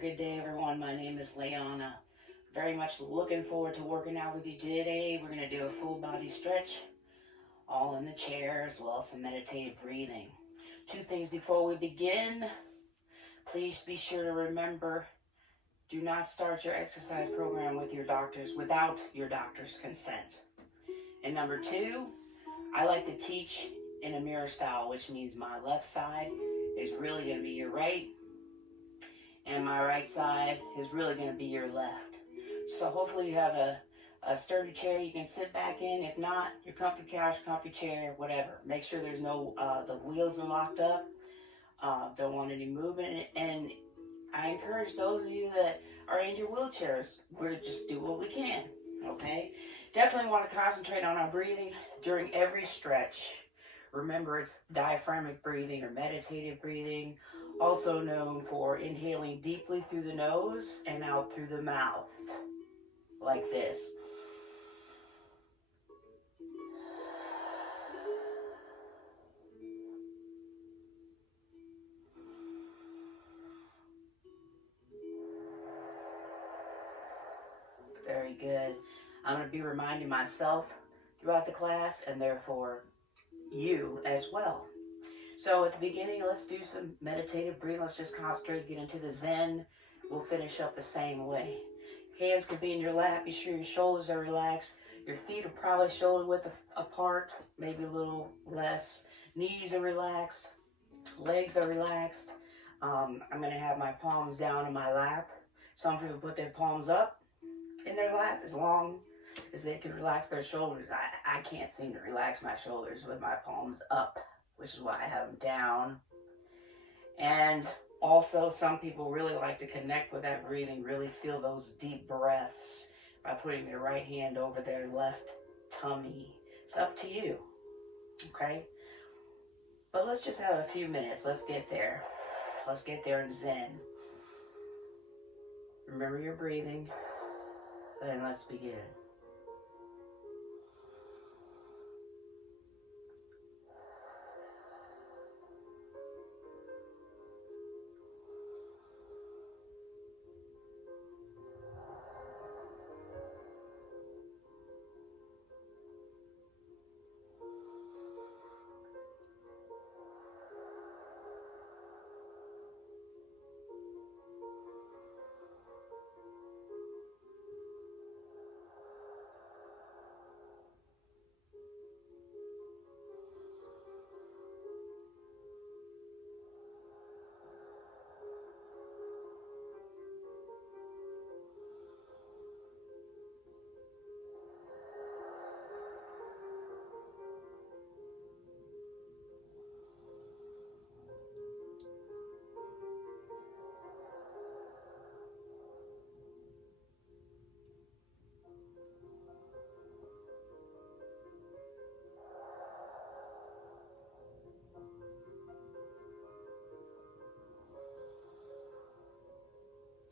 Good day, everyone. My name is Leona. Very much looking forward to working out with you today. We're going to do a full body stretch, all in the chair, as well as some meditative breathing. Two things before we begin. Please be sure to remember, do not start your exercise program without your doctor's consent. And number two, I like to teach in a mirror style, which means my left side is really going to be your right, and my right side is really going to be your left. So hopefully you have a sturdy chair you can sit back in. If not, your comfy couch, comfy chair, whatever. Make sure there's no, the wheels are locked up. Don't want any movement. And I encourage those of you that are in your wheelchairs, we're just do what we can, okay? Definitely want to concentrate on our breathing during every stretch. Remember, it's diaphragmatic breathing or meditative breathing, also known for inhaling deeply through the nose and out through the mouth, like this. Very good. I'm going to be reminding myself throughout the class, and therefore you as well. So at the beginning, let's do some meditative breathing. Let's just concentrate, get into the Zen. We'll finish up the same way. Hands can be in your lap. Be sure your shoulders are relaxed. Your feet are probably shoulder width apart, maybe a little less. Knees are relaxed. Legs are relaxed. I'm going to have my palms down in my lap. Some people put their palms up in their lap as long as they can relax their shoulders. I can't seem to relax my shoulders with my palms up, which is why I have them down. And also, some people really like to connect with that breathing, really feel those deep breaths by putting their right hand over their left tummy. It's up to you, okay? But let's just have a few minutes. Let's get there. Let's get there in Zen. Remember your breathing, and let's begin.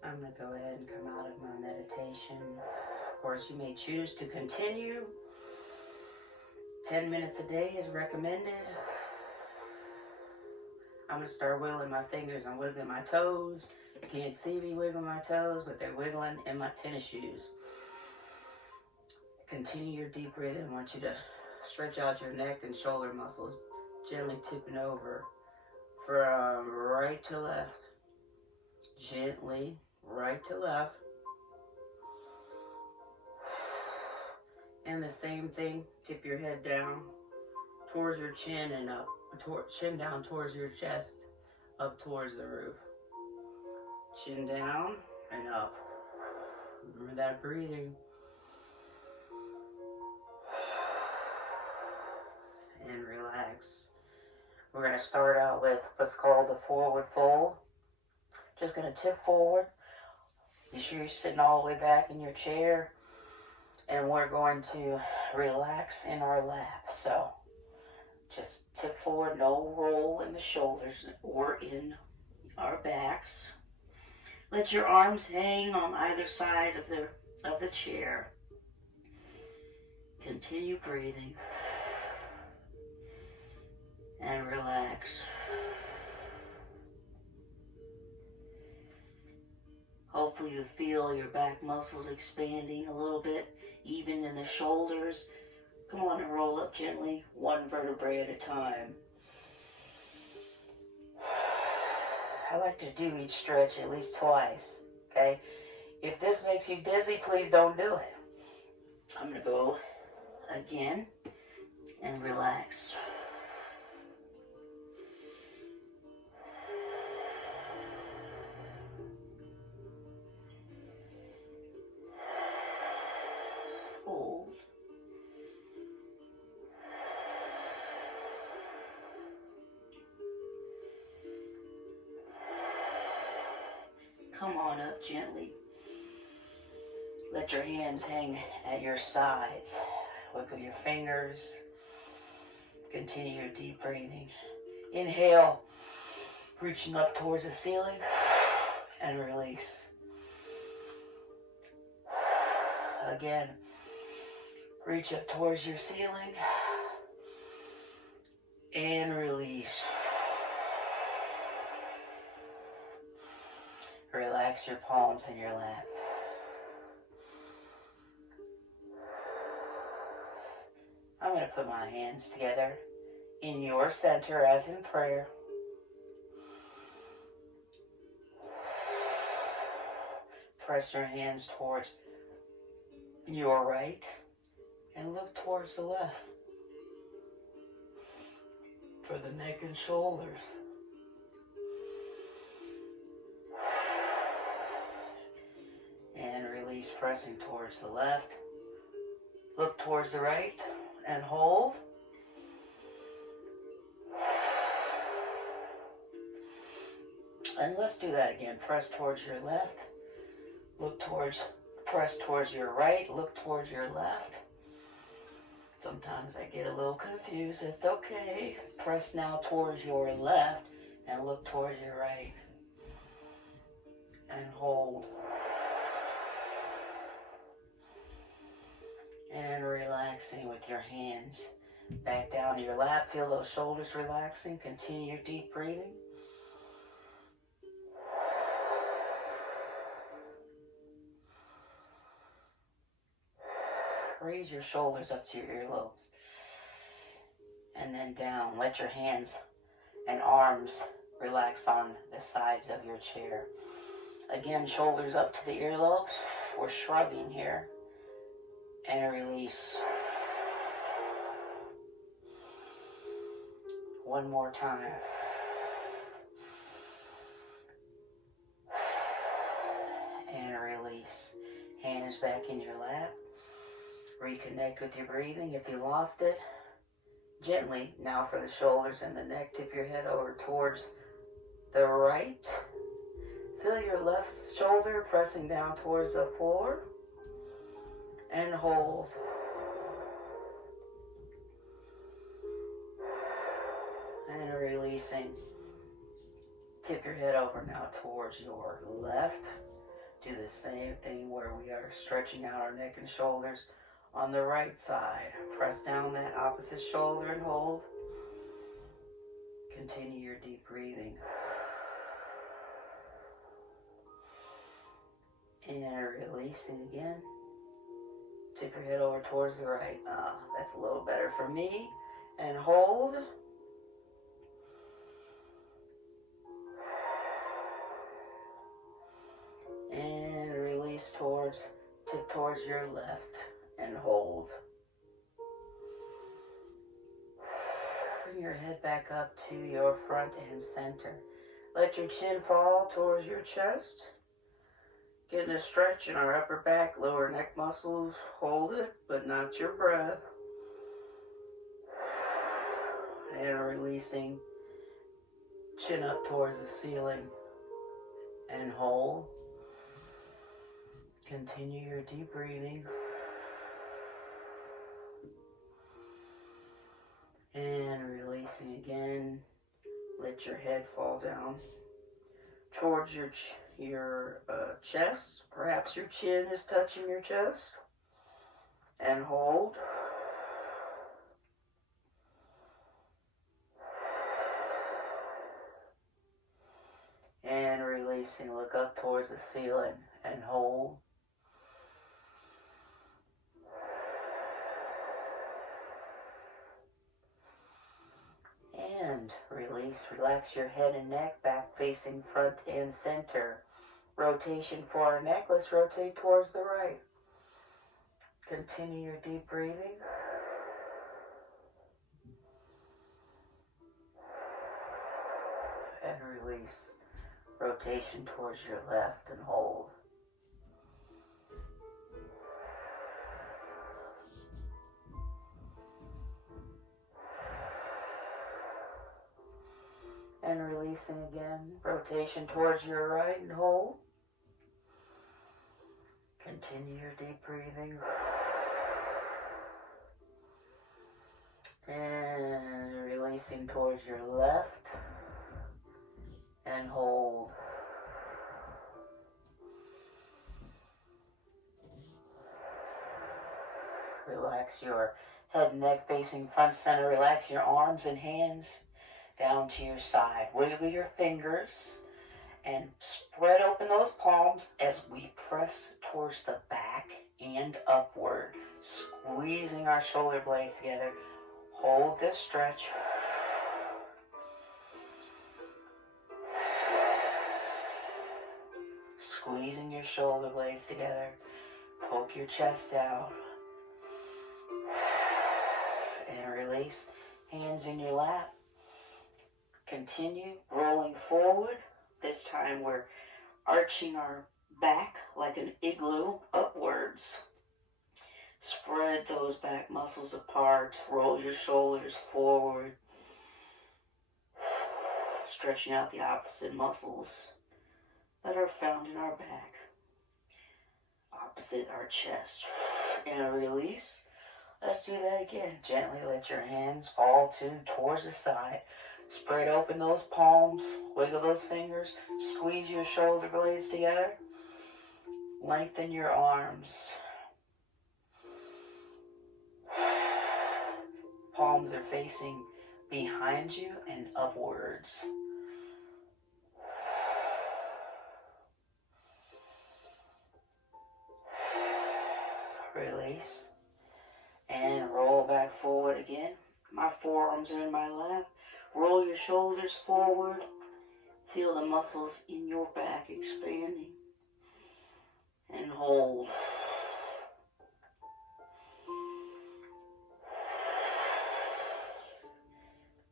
I'm going to go ahead and come out of my meditation. Of course, you may choose to continue. 10 minutes a day is recommended. I'm going to start wiggling my fingers. I'm wiggling my toes. You can't see me wiggling my toes, but they're wiggling in my tennis shoes. Continue your deep breathing. I want you to stretch out your neck and shoulder muscles, gently tipping over from right to left. Gently, right to left. And the same thing, tip your head down towards your chin and up, chin down towards your chest, up towards the roof. Chin down and up. Remember that breathing. And relax. We're going to start out with what's called a forward fold. Just going to tip forward. Be sure you're sitting all the way back in your chair. And we're going to relax in our lap. So just tip forward, no roll in the shoulders or in our backs. Let your arms hang on either side of the chair. Continue breathing. And relax. Hopefully you feel your back muscles expanding a little bit, even in the shoulders. Come on and roll up gently, one vertebrae at a time. I like to do each stretch at least twice, okay? If this makes you dizzy, please don't do it. I'm going to go again and relax. Hold. Come on up gently. Let your hands hang at your sides. Wiggle your fingers. Continue your deep breathing. Inhale, reaching up towards the ceiling, and release. Again, reach up towards your ceiling, and release. Relax your palms in your lap. I'm going to put my hands together in your center as in prayer. Press your hands towards your right and look towards the left for the neck and shoulders. And release, pressing towards the left. Look towards the right and hold. And let's do that again. Press towards your left. Press towards your right. Look towards your left. Sometimes I get a little confused. It's okay. Press now towards your left and look towards your right. And hold. And relaxing with your hands back down to your lap. Feel those shoulders relaxing. Continue your deep breathing. Raise your shoulders up to your earlobes. And then down. Let your hands and arms relax on the sides of your chair. Again, shoulders up to the earlobes. We're shrugging here. And release. One more time. And release. Hands back in your lap. Reconnect with your breathing if you lost it. Gently, now for the shoulders and the neck, tip your head over towards the right. Feel your left shoulder pressing down towards the floor. And hold. And releasing. Tip your head over now towards your left. Do the same thing where we are stretching out our neck and shoulders on the right side. Press down that opposite shoulder and hold. Continue your deep breathing. And releasing again. Tip your head over towards the right. That's a little better for me. And hold. And release towards, tip towards your left. And hold. Bring your head back up to your front and center. Let your chin fall towards your chest. Getting a stretch in our upper back, lower neck muscles. Hold it, but not your breath. And releasing. Chin up towards the ceiling. And hold. Continue your deep breathing. And releasing again. Let your head fall down towards your chest. Perhaps your chin is touching your chest. And hold. And release. releasing, look up towards the ceiling and hold. And release, relax your head and neck, back facing front and center. Rotation for our neck, let's rotate towards the right. Continue your deep breathing. And release. Rotation towards your left and hold. And releasing again. Rotation towards your right and hold. Continue your deep breathing. And releasing towards your left and hold. Relax your head and neck facing front center. Relax your arms and hands down to your side. Wiggle your fingers and spread open those palms as we press towards the back and upward. Squeezing our shoulder blades together. Hold this stretch. Squeezing your shoulder blades together. Poke your chest out. And release. Hands in your lap. Continue rolling forward. This time we're arching our back like an igloo upwards. Spread those back muscles apart. Roll your shoulders forward. Stretching out the opposite muscles that are found in our back. Opposite our chest. And release. Let's do that again. Gently let your hands fall towards the side. Spread open those palms. Wiggle those fingers. Squeeze your shoulder blades together. Lengthen your arms. Palms are facing behind you and upwards. Release. And roll back forward again. My forearms are in my lap. Roll your shoulders forward. Feel the muscles in your back expanding. And hold.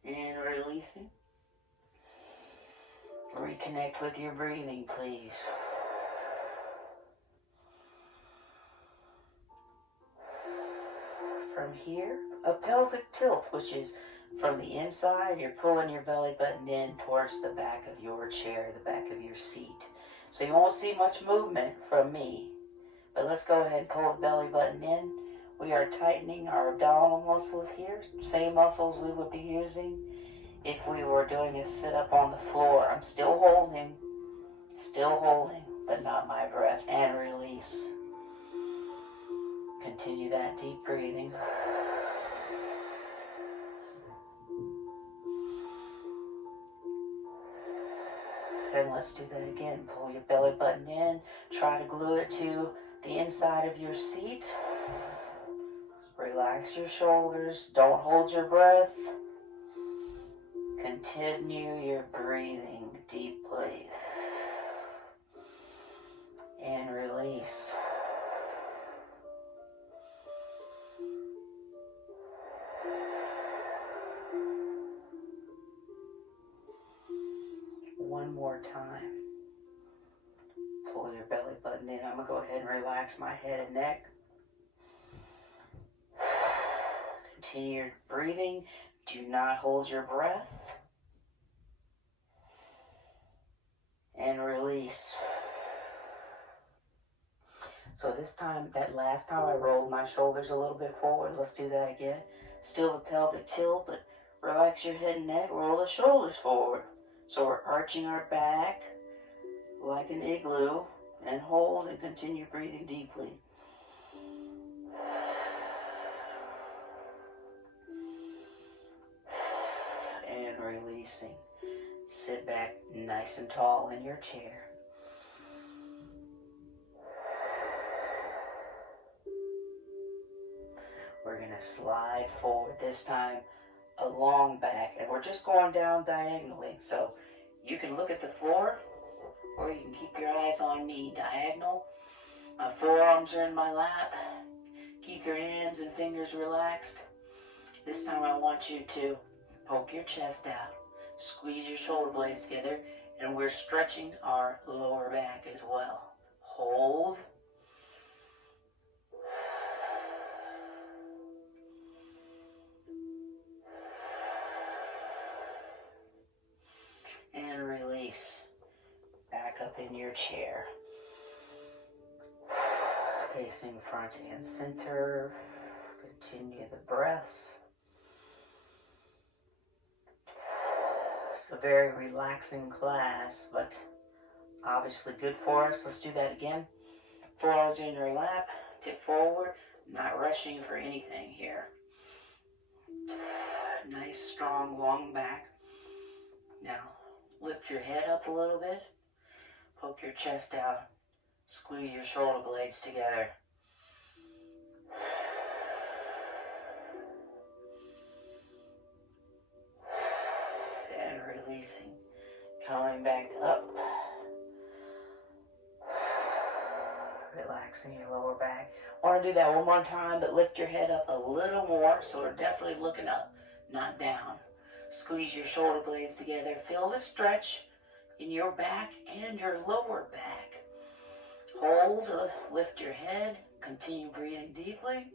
And releasing. Reconnect with your breathing, please. From here, a pelvic tilt, which is from the inside. You're pulling your belly button in towards the back of your chair, the back of your seat. So you won't see much movement from me. But let's go ahead and pull the belly button in. We are tightening our abdominal muscles here. Same muscles we would be using if we were doing a sit-up on the floor. I'm still holding, but not my breath. And release. Continue that deep breathing. And let's do that again. Pull your belly button in. Try to glue it to the inside of your seat. Relax your shoulders. Don't hold your breath. Continue your breathing deeply. And release. One more time. Pull your belly button in. I'm going to go ahead and relax my head and neck. Continue your breathing. Do not hold your breath. And release. So this time, that last time I rolled my shoulders a little bit forward. Let's do that again. Still the pelvic tilt, but relax your head and neck. Roll the shoulders forward. So we're arching our back like an igloo and hold and continue breathing deeply. And releasing. Sit back nice and tall in your chair. slide forward. This time, a long back. And we're just going down diagonally. So you can look at the floor, or you can keep your eyes on me. Diagonal. My forearms are in my lap. Keep your hands and fingers relaxed. This time I want you to poke your chest out. Squeeze your shoulder blades together. And we're stretching our lower back as well. Hold. And release. Back up in your chair. Facing front and center. Continue the breaths. It's a very relaxing class, but obviously good for us. Let's do that again. Forearms in your lap. Tip forward. Not rushing for anything here. Nice, strong, long back. Now, lift your head up a little bit. Poke your chest out. Squeeze your shoulder blades together. And releasing. Coming back up. Relaxing your lower back. I want to do that one more time, but lift your head up a little more, so we're definitely looking up, not down. Squeeze your shoulder blades together. Feel the stretch in your back and your lower back. Hold, lift your head, continue breathing deeply.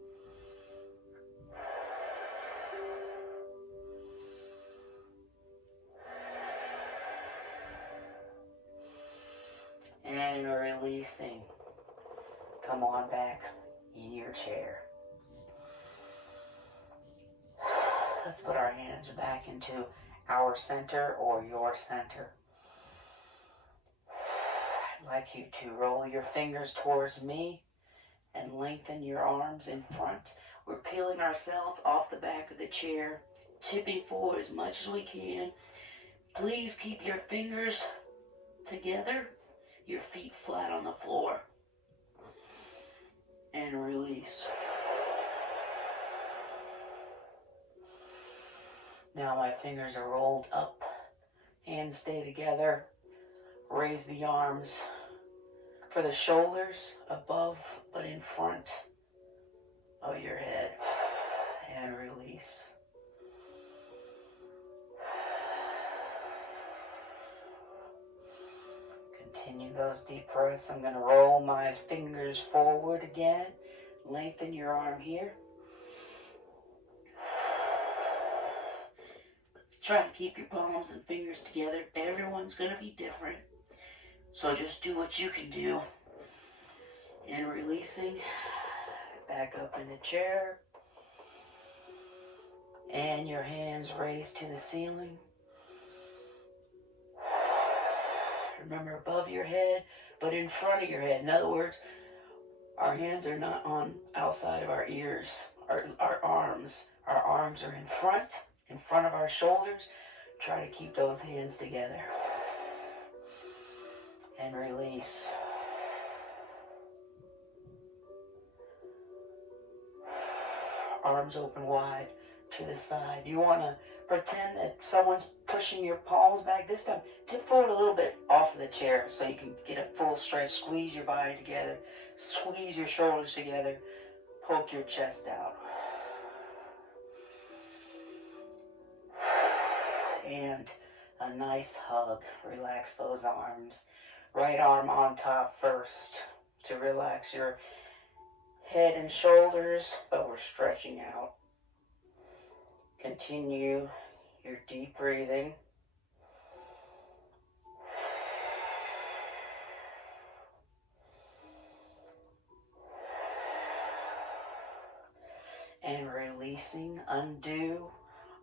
And releasing. Come on back in your chair. Let's put our hands back into our center or your center. I'd like you to roll your fingers towards me and lengthen your arms in front. We're peeling ourselves off the back of the chair, tipping forward as much as we can. Please keep your fingers together, your feet flat on the floor. And release. Now my fingers are rolled up. Hands stay together. Raise the arms for the shoulders above but in front of your head. And release. Continue those deep breaths. I'm going to roll my fingers forward again. Lengthen your arm here. Try to keep your palms and fingers together. Everyone's going to be different. So just do what you can do. And releasing. Back up in the chair. And your hands raised to the ceiling. Remember, above your head, but in front of your head. In other words, our hands are not on outside of our ears, our arms. Our arms are in front of our shoulders. Try to keep those hands together. And release. Arms open wide to the side. You want to pretend that someone's pushing your palms back. This time, tip forward a little bit off of the chair so you can get a full stretch. Squeeze your body together. Squeeze your shoulders together. Poke your chest out. And a nice hug. Relax those arms. Right arm on top first to relax your head and shoulders, but we're stretching out. Continue your deep breathing. And releasing, undo,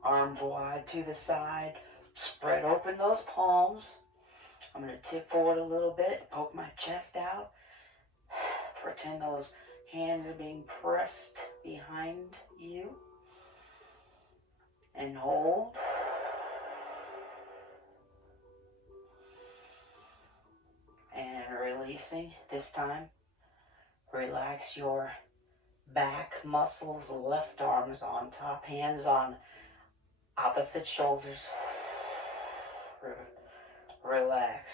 arms wide to the side. Spread open those palms. I'm going to tip forward a little bit, poke my chest out. Pretend those hands are being pressed behind you. And hold. And releasing. This time, relax your back muscles, left arms on top, hands on opposite shoulders. Relax.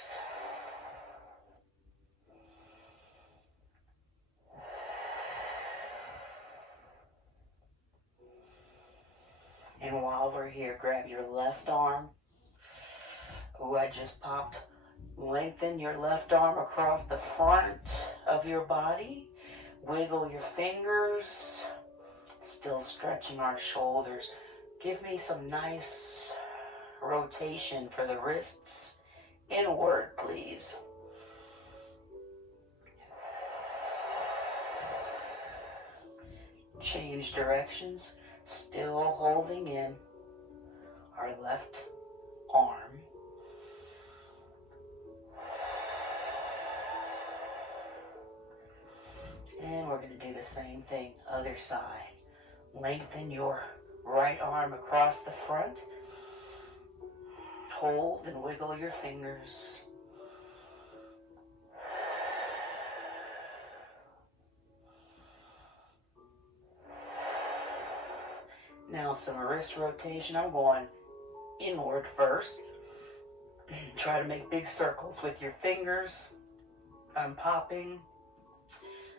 And while we're here, grab your left arm. Ooh, I just popped. Lengthen your left arm across the front of your body. Wiggle your fingers. Still stretching our shoulders. Give me some nice rotation for the wrists. Inward, please. Change directions. Still holding in our left arm. And we're going to do the same thing, other side. Lengthen your right arm across the front. Hold and wiggle your fingers. Now some wrist rotation. I'm going inward first. Try to make big circles with your fingers. I'm popping.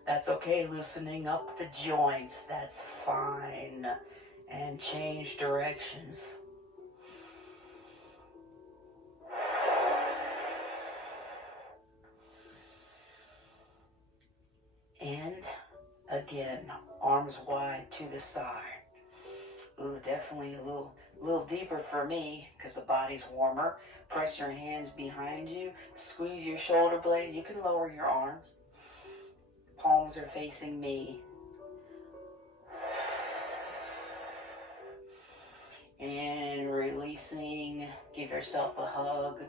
That's okay, loosening up the joints. That's fine. And change directions. And again, arms wide to the side. Ooh, definitely a little deeper for me because the body's warmer. Press your hands behind you. Squeeze your shoulder blades. You can lower your arms. Palms are facing me. And releasing. Give yourself a hug.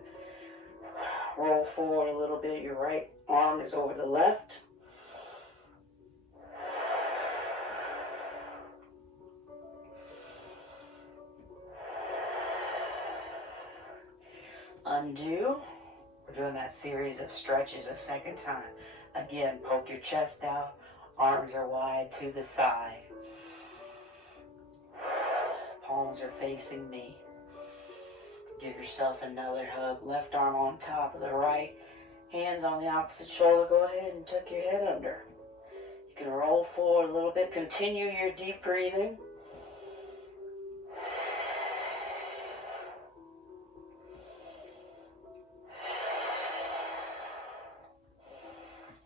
Roll forward a little bit. Your right arm is over the left. Undo. We're doing that series of stretches a second time. Again, poke your chest out. Arms are wide to the side. Palms are facing me. Give yourself another hug. Left arm on top of the right. Hands on the opposite shoulder. Go ahead and tuck your head under. You can roll forward a little bit. Continue your deep breathing.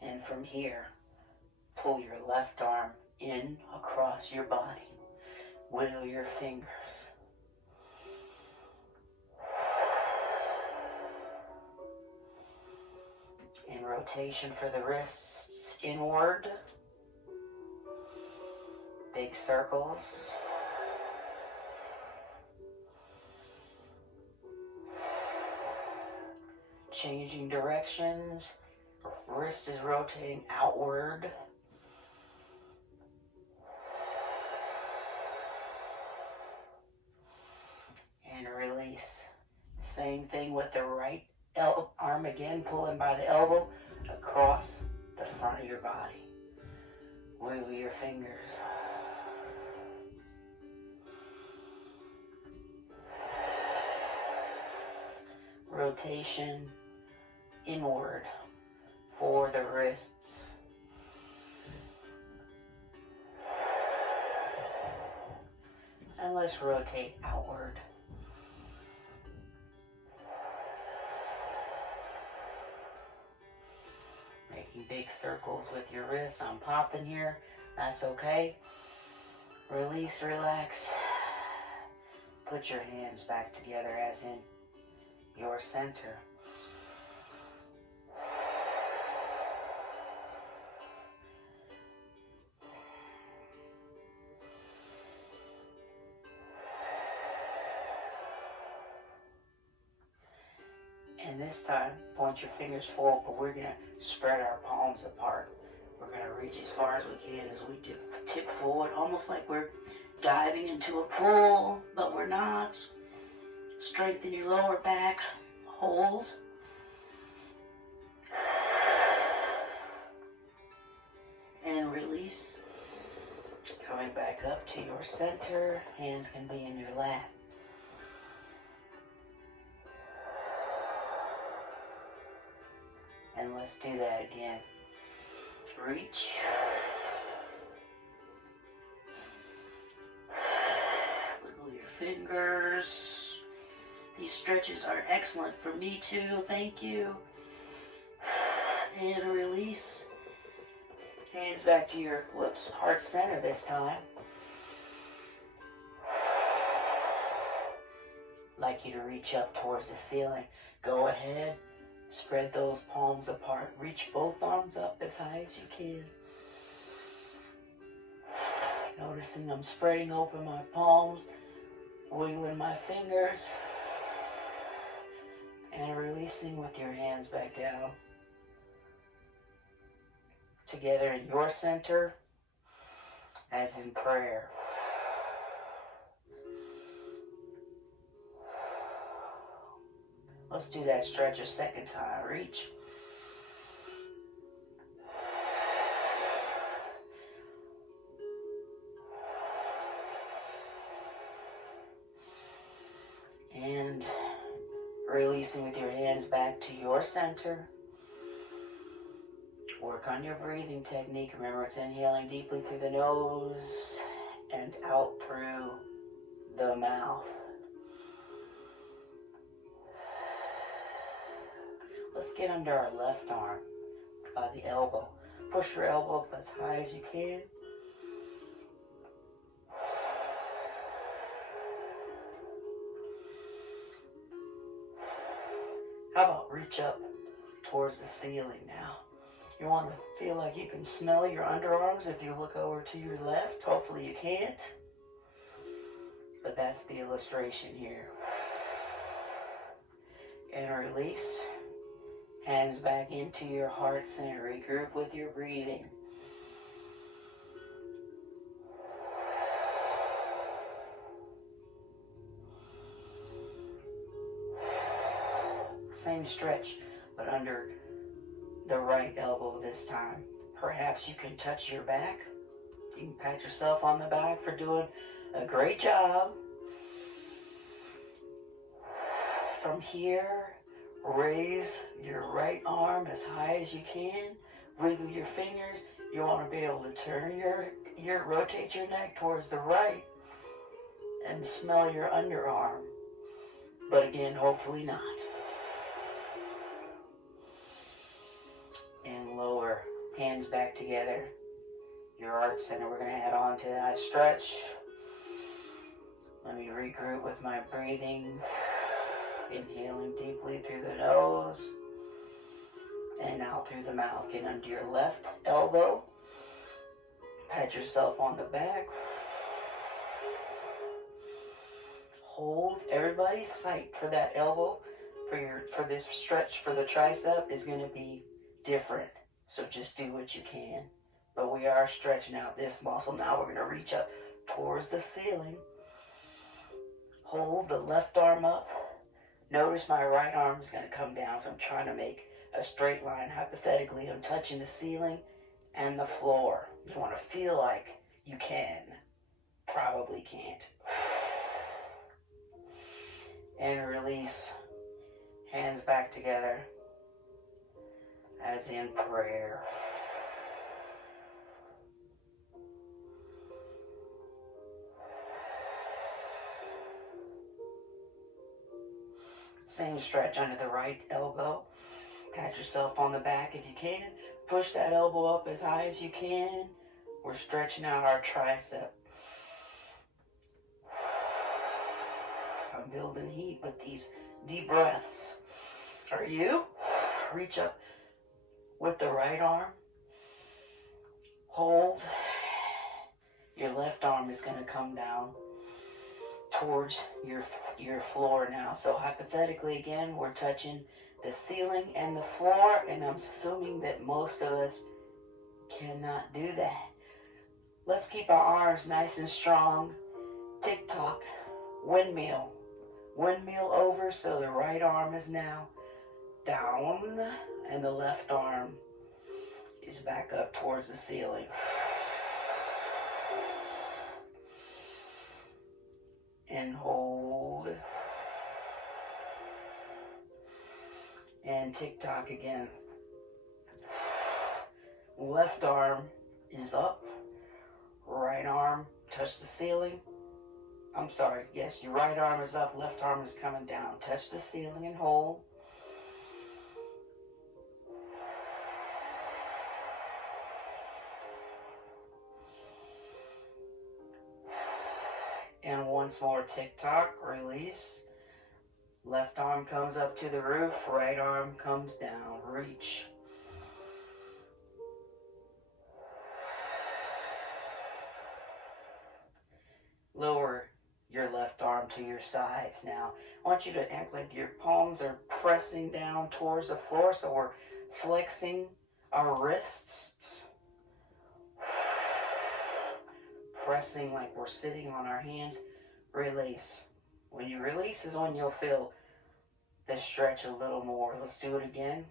And from here, pull your left arm in across your body. Wiggle your fingers. And rotation for the wrists inward. Big circles. Changing directions. Wrist is rotating outward. And release. Same thing with the right arm again, pulling by the elbow across the front of your body. Wiggle your fingers. Rotation inward for the wrists. And let's rotate outward. Making big circles with your wrists. I'm popping here. That's okay. Release, relax. Put your hands back together as in your center. And this time, point your fingers forward, but we're going to spread our palms apart. We're going to reach as far as we can as we tip forward, almost like we're diving into a pool, but we're not. Strengthen your lower back. Hold. And release. Coming back up to your center. Hands can be in your lap. And let's do that again. Reach. Wiggle your fingers. These stretches are excellent for me too. Thank you. And release. Hands back to your, heart center this time. I'd like you to reach up towards the ceiling. Go ahead. Spread those palms apart. Reach both arms up as high as you can. Noticing I'm spreading open my palms, wiggling my fingers, and releasing with your hands back down. Together in your center, as in prayer. Let's do that stretch a second time. Reach. And releasing with your hands back to your center. Work on your breathing technique. Remember, it's inhaling deeply through the nose and out through the mouth. Let's get under our left arm by the elbow. Push your elbow up as high as you can. How about reach up towards the ceiling now? You want to feel like you can smell your underarms if you look over to your left. Hopefully you can't. But that's the illustration here. And release. Hands back into your heart center. Regroup with your breathing. Same stretch, but under the right elbow this time. Perhaps you can touch your back. You can pat yourself on the back for doing a great job. From here, raise your right arm as high as you can. Wiggle your fingers. You want to be able to turn rotate your neck towards the right and smell your underarm. But again, hopefully not. And lower, hands back together. Your heart center, we're going to add on to that stretch. Let me regroup with my breathing. Inhaling deeply through the nose and out through the mouth. Get under your left elbow. Pat yourself on the back. Hold. Everybody's height for that elbow for this stretch for the tricep is going to be different. So just do what you can. But we are stretching out this muscle. Now we're going to reach up towards the ceiling. Hold the left arm up. Notice my right arm is going to come down, so I'm trying to make a straight line. Hypothetically, I'm touching the ceiling and the floor. You want to feel like you can. Probably can't. And release. Hands back together. As in prayer. Same stretch under the right elbow. Pat yourself on the back if you can. Push that elbow up as high as you can. We're stretching out our tricep. I'm building heat with these deep breaths. Are you? Reach up with the right arm. Hold. Your left arm is going to come down towards your floor now. So hypothetically, again, we're touching the ceiling and the floor, and I'm assuming that most of us cannot do that. Let's keep our arms nice and strong. Tick-tock. Windmill. Windmill over, so the right arm is now down, and the left arm is back up towards the ceiling. and hold. And tick-tock again. Left arm is up. Right arm touch the ceiling. I'm sorry, yes, your right arm is up, left arm is coming down. Touch the ceiling and hold. And once more, tick-tock, release. Left arm comes up to the roof, right arm comes down, reach. Lower your left arm to your sides now. I want you to act like your palms are pressing down towards the floor, so we're flexing our wrists. Pressing like we're sitting on our hands. Release. When you release is when you'll feel the stretch a little more. Let's do it again.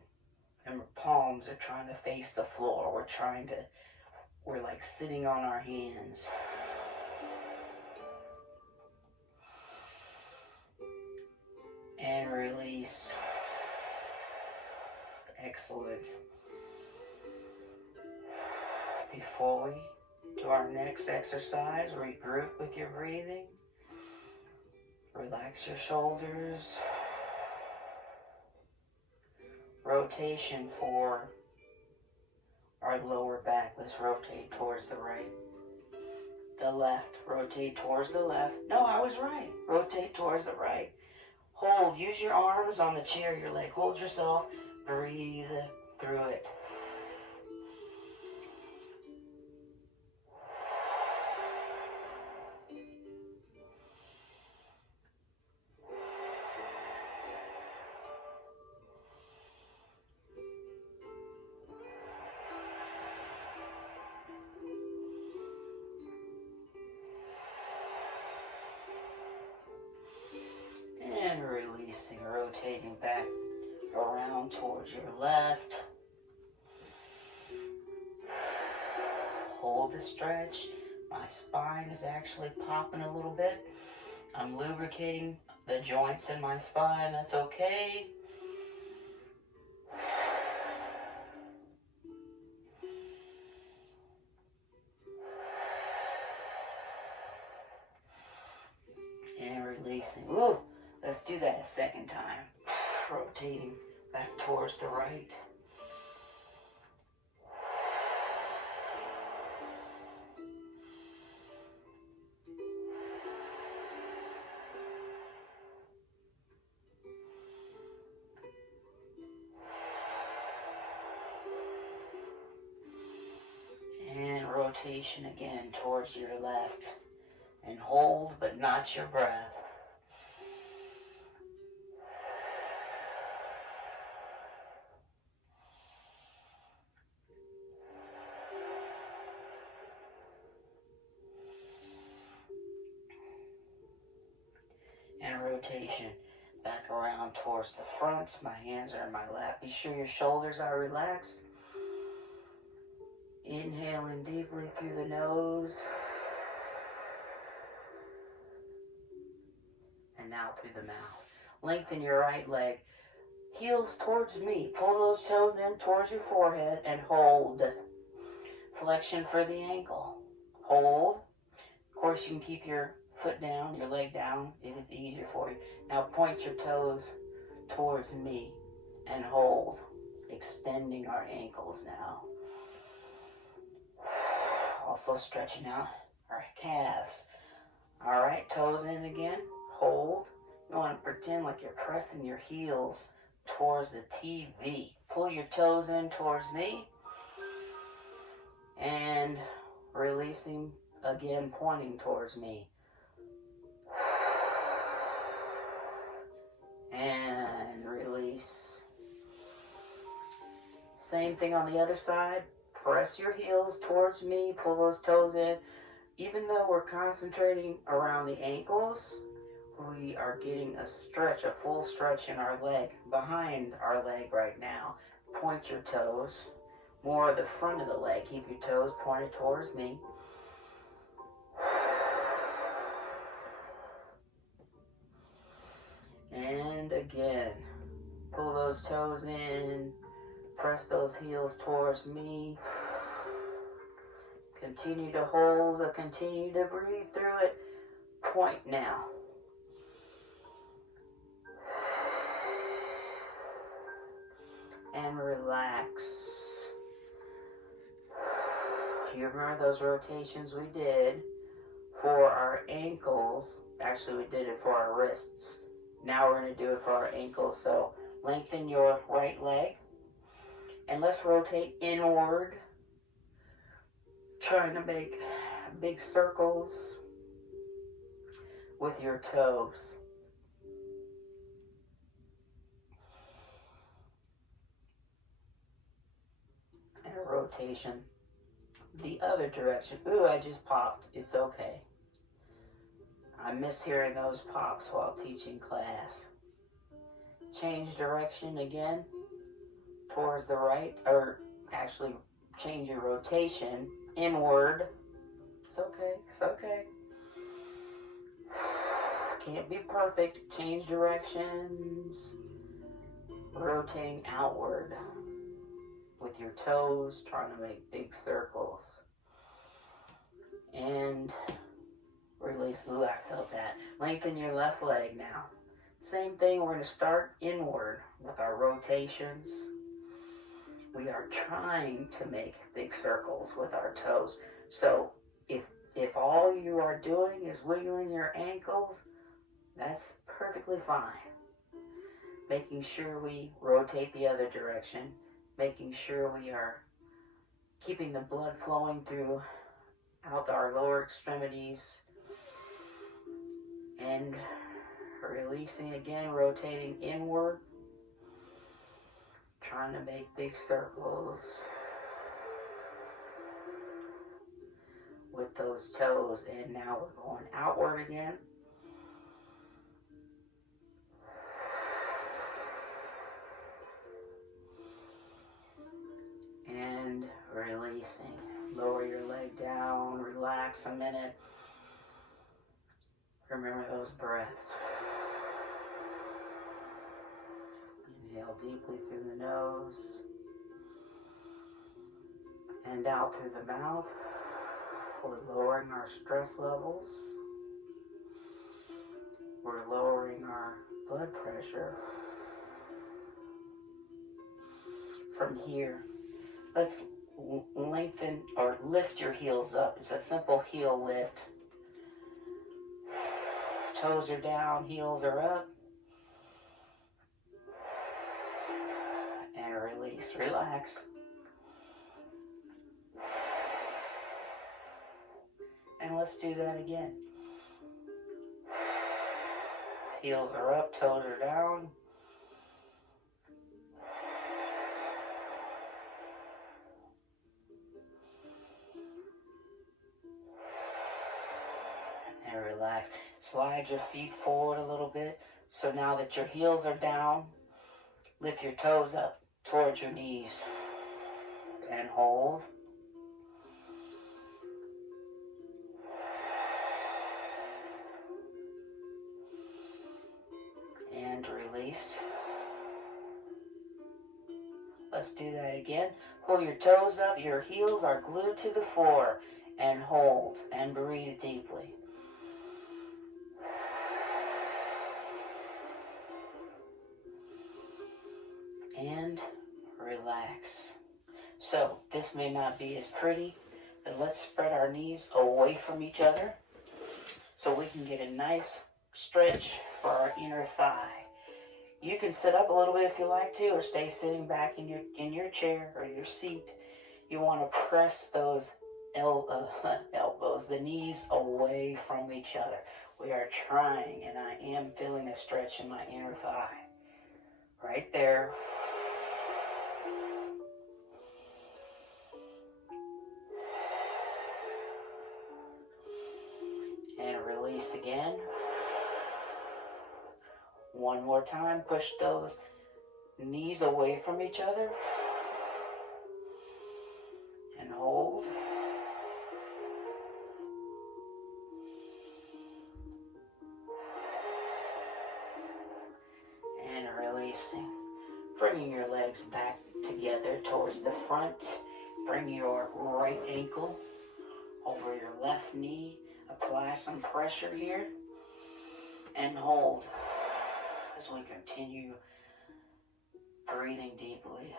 And our palms are trying to face the floor. We're like sitting on our hands. And release. Excellent. Before we do our next exercise, regroup with your breathing. Relax your shoulders. Rotation for our lower back. Let's rotate towards the right. The left. Rotate towards the left. No, I was right. Rotate towards the right. Hold. Use your arms on the chair, your leg. Hold yourself. Breathe through it. And releasing, rotating back around towards your left. Hold the stretch. My spine is actually popping a little bit. I'm lubricating the joints in my spine. That's okay. And releasing. Ooh, let's do that a second time. Rotating back towards the right. And rotation again towards your left. And hold, but not your breath. And rotation back around towards the front. My hands are in my lap. Be sure your shoulders are relaxed. Inhaling deeply through the nose. And now through the mouth. Lengthen your right leg. Heels towards me. Pull those toes in towards your forehead and hold. Flexion for the ankle. Hold. Of course, you can keep your foot down, your leg down, if it's easier for you. Now point your toes towards me and hold. Extending our ankles now. Also stretching out our calves. Alright, toes in again. Hold. You want to pretend like you're pressing your heels towards the TV. Pull your toes in towards me. And releasing again, pointing towards me. And release. Same thing on the other side. Press your heels towards me. Pull those toes in. Even though we're concentrating around the ankles, we are getting a stretch, a full stretch in our leg, behind our leg right now. Point your toes. More of the front of the leg. Keep your toes pointed towards me. And again, pull those toes in, press those heels towards me. Continue to hold, continue to breathe through it. Point now. And relax. You remember those rotations we did for our ankles? Actually, we did it for our wrists. Now we're going to do it for our ankles. So lengthen your right leg. And let's rotate inward. Trying to make big circles with your toes. And a rotation the other direction. Ooh, I just popped. It's okay. I miss hearing those pops while teaching class. Change direction again towards the right, or actually change your rotation inward. It's okay. It's okay. Can't be perfect. Change directions. Rotating outward with your toes, trying to make big circles. And release. Ooh, I felt that. Lengthen your left leg now. Same thing, we're going to start inward with our rotations. We are trying to make big circles with our toes. So if all you are doing is wiggling your ankles, that's perfectly fine. Making sure we rotate the other direction. Making sure we are keeping the blood flowing throughout our lower extremities. And releasing again, rotating inward. Trying to make big circles with those toes. And now we're going outward again. And releasing. Lower your leg down, relax a minute. Remember those breaths. Inhale deeply through the nose and out through the mouth. We're lowering our stress levels. We're lowering our blood pressure. From here, let's lengthen or lift your heels up. It's a simple heel lift. Toes are down, heels are up. And release, relax. And let's do that again. Heels are up, toes are down. And relax. Slide your feet forward a little bit. So now that your heels are down, lift your toes up towards your knees. And hold. And release. Let's do that again. Pull your toes up. Your heels are glued to the floor. And hold. And breathe deeply. And relax. So this may not be as pretty, but let's spread our knees away from each other so we can get a nice stretch for our inner thigh. You can sit up a little bit if you like to, or stay sitting back in your chair or your seat. You want to press those elbows, the knees away from each other. We are trying, and I am feeling a stretch in my inner thigh. Right there. And release again. One more time. Push those knees away from each other. And hold. bringing your legs back together towards the front. Bring your right ankle over your left knee. Apply some pressure here and hold as we continue breathing deeply.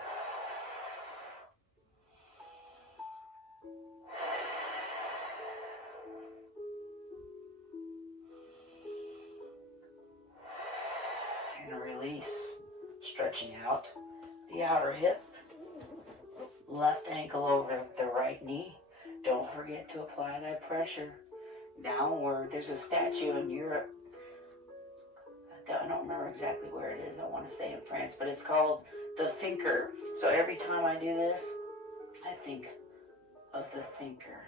And release, stretching out the outer hip. Left ankle over the right knee. Don't forget to apply that pressure downward. There's a statue in Europe. I don't remember exactly where it is. I want to say in France, but it's called the Thinker. So every time I do this, I think of the Thinker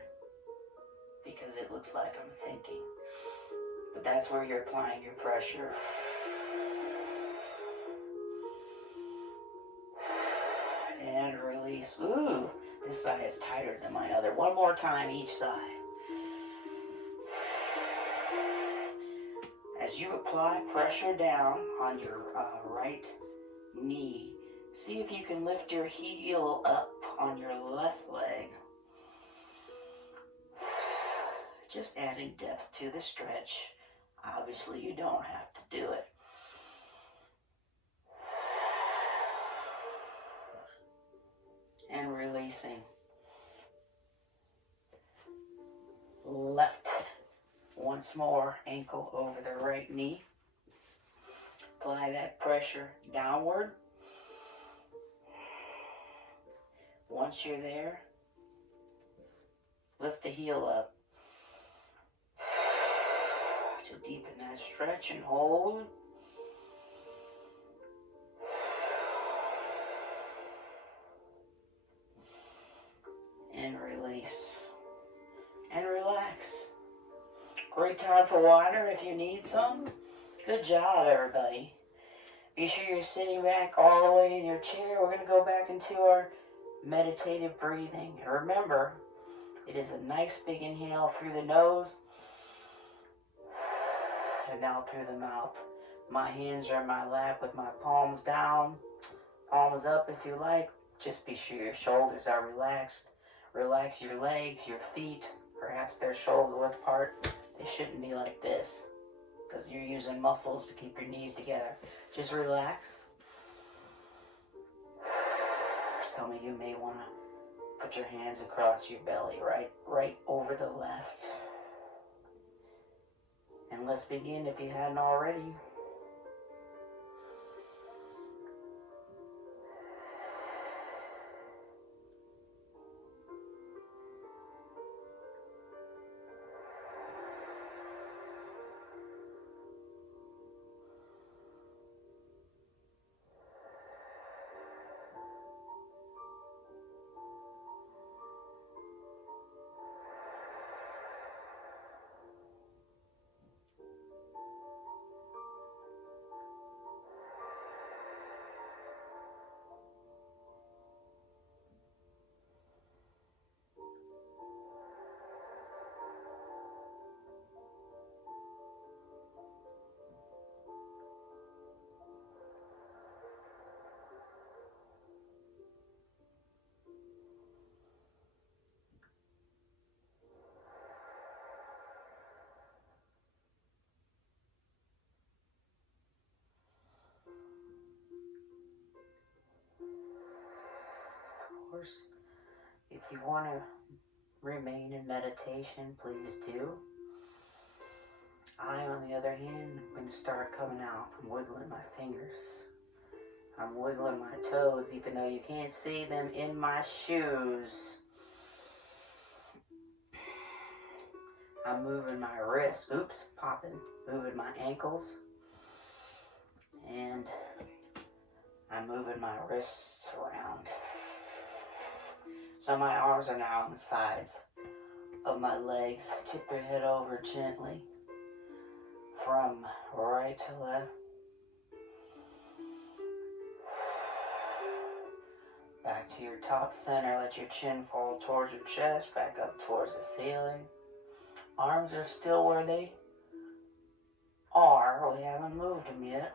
because it looks like I'm thinking. But that's where you're applying your pressure. And release. Ooh, this side is tighter than my other. One more time each side. As you apply pressure down on your right knee, see if you can lift your heel up on your left leg. Just adding depth to the stretch. Obviously, you don't have to do it. And releasing. Left. Once more, ankle over the right knee. Apply that pressure downward. Once you're there, lift the heel up to deepen that stretch and hold. And release. And relax. Great time for water if you need some. Good job, everybody. Be sure you're sitting back all the way in your chair. We're going to go back into our meditative breathing. And remember, it is a nice big inhale through the nose and out through the mouth. My hands are in my lap with my palms down, palms up if you like. Just be sure your shoulders are relaxed. Relax your legs, your feet. Perhaps they're shoulder width apart. They shouldn't be like this because you're using muscles to keep your knees together. Just relax. Some of you may want to put your hands across your belly, right over the left. And let's begin if you hadn't already. Of course, if you want to remain in meditation, please do. I, on the other hand, am going to start coming out. I'm wiggling my fingers. I'm wiggling my toes, even though you can't see them in my shoes. I'm moving my wrists. Oops, popping. Moving my ankles. And I'm moving my wrists around. So my arms are now on the sides of my legs. Tip your head over gently from right to left. Back to your top center. Let your chin fall towards your chest. Back up towards the ceiling. Arms are still where they are. We haven't moved them yet.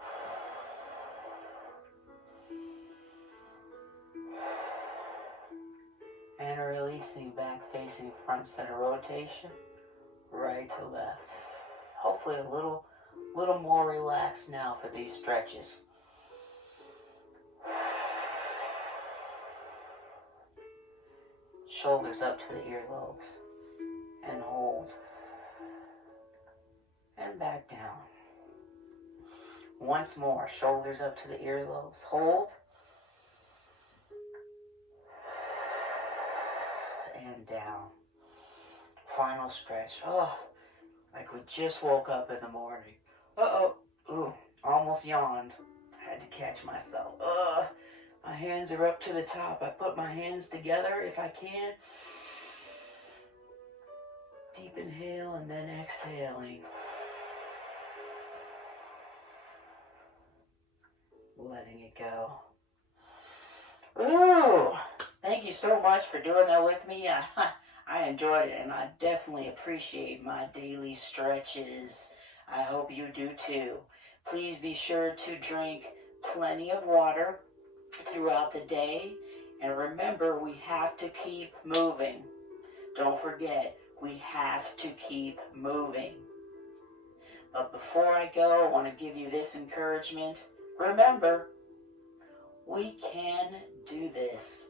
releasing back facing front center rotation, right to left. Hopefully a little more relaxed now for these stretches. Shoulders up to the earlobes and hold. And back down. Once more, shoulders up to the earlobes, hold. And down. Final stretch. Oh, like we just woke up in the morning. Ooh, almost yawned. Had to catch myself. My hands are up to the top. I put my hands together if I can. Deep inhale and then exhaling. Letting it go. Ooh, thank you so much for doing that with me. I enjoyed it, and I definitely appreciate my daily stretches. I hope you do too. Please be sure to drink plenty of water throughout the day. And remember, we have to keep moving. Don't forget, we have to keep moving. But before I go, I want to give you this encouragement. Remember, we can do this.